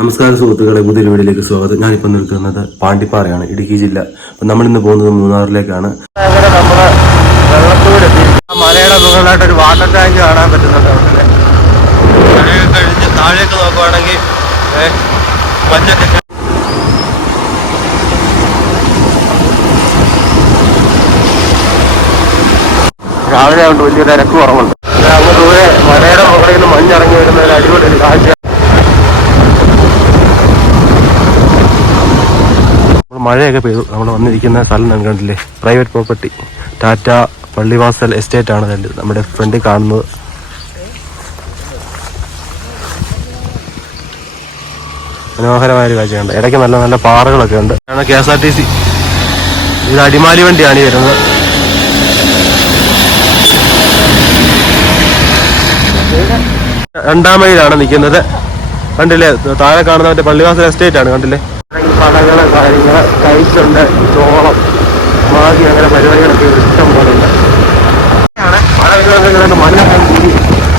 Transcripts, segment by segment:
നമസ്കാരം സുഹൃത്തുക്കളെ, പുതിയൊരു വീഡിയോയിലേക്ക് സ്വാഗതം. ഞാനിപ്പോൾ നിൽക്കുന്നത് പാണ്ടിപ്പാറയാണ്, ഇടുക്കി ജില്ല. അപ്പം നമ്മളിന്ന് പോകുന്നത് മൂന്നാറിലേക്കാണ്. നമ്മള് വെള്ളത്തൂരെത്തി. മലയുടെ മുകളിലായിട്ട് ഒരു വാട്ടർ ടാങ്ക് കാണാൻ പറ്റുന്നുണ്ട്. മഴയൊക്കെ കഴിഞ്ഞ് താഴേക്ക് നോക്കുവാണെങ്കിൽ മഞ്ഞൊക്കെ രാവിലെ കൊണ്ട് വലിയ തിരക്ക് കുറവുണ്ട്. അങ്ങ് ദൂരെ മലയുടെ മുകളിൽ നിന്ന് മഞ്ഞിറങ്ങി വരുന്ന ഒരു അടിപൊളി ഒരു കാഴ്ച. മഴയൊക്കെ പെയ്തു. നമ്മൾ വന്നിരിക്കുന്ന സ്ഥലം കണ്ടില്ലേ, private property Tata Pallivasal estate ആണ് നമ്മുടെ ഫ്രണ്ടിൽ കാണുന്നത്. മനോഹരമായ ഒരു കാഴ്ചയുണ്ട്. ഇടയ്ക്ക് നല്ല നല്ല പാറകളൊക്കെ ഉണ്ട്. KSRTC ഇത് അടിമാലി വണ്ടിയാണ് ഈ വരുന്നത്. രണ്ടാം മൈലാണ് നിൽക്കുന്നത്. കണ്ടില്ലേ, താഴെ കാണുന്ന മറ്റേ പള്ളിവാസൽ എസ്റ്റേറ്റ് ആണ്. കണ്ടില്ലേ, കടകള്, കാര്യങ്ങള്, കൈസുണ്ട്, ചോളം, മാഗി, അങ്ങനെ പരിപാടികളൊക്കെ ഇഷ്ടം പോലെ ഉണ്ട്. മഴ വരുന്നത് മണ്ണൊക്കെ കൂടി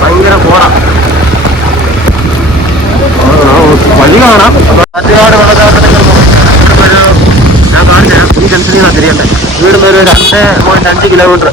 ഭയങ്കര പോടാ. വഴി കാണാം. ഒരുപാട് വെള്ളച്ചാട്ടത്തിൽ ഞാൻ കാണിച്ച ഈ ജംഗ്ഷനിൽ നിന്നാണ് തിരിയണ്ടേ. ഇവിടുന്ന് ഒരു 2.5 കിലോമീറ്റർ.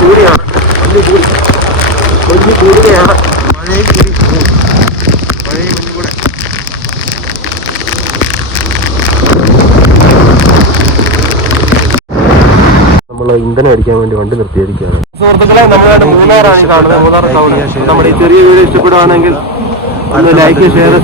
കൂടിയാണ് മഞ്ഞ് കൂടുകയാണ്. മഴയും കൂടി മഴയും മഞ്ഞും കൂടെ. നമ്മൾ ഇന്ധനം അടിക്കാൻ വേണ്ടി വണ്ടി നിർത്തിയിരിക്കുകയാണ്. സുഹൃത്തുക്കളെ, നമ്മളായിട്ട് മൂന്നാറാണ് കാണുന്നത്. മൂന്നാർ ടൗൺ. നമ്മുടെ ഈ ചെറിയ വീഡിയോ ഇഷ്ടപ്പെടുവാണെങ്കിൽ ഒന്ന് ലൈക്ക്, ഷെയർ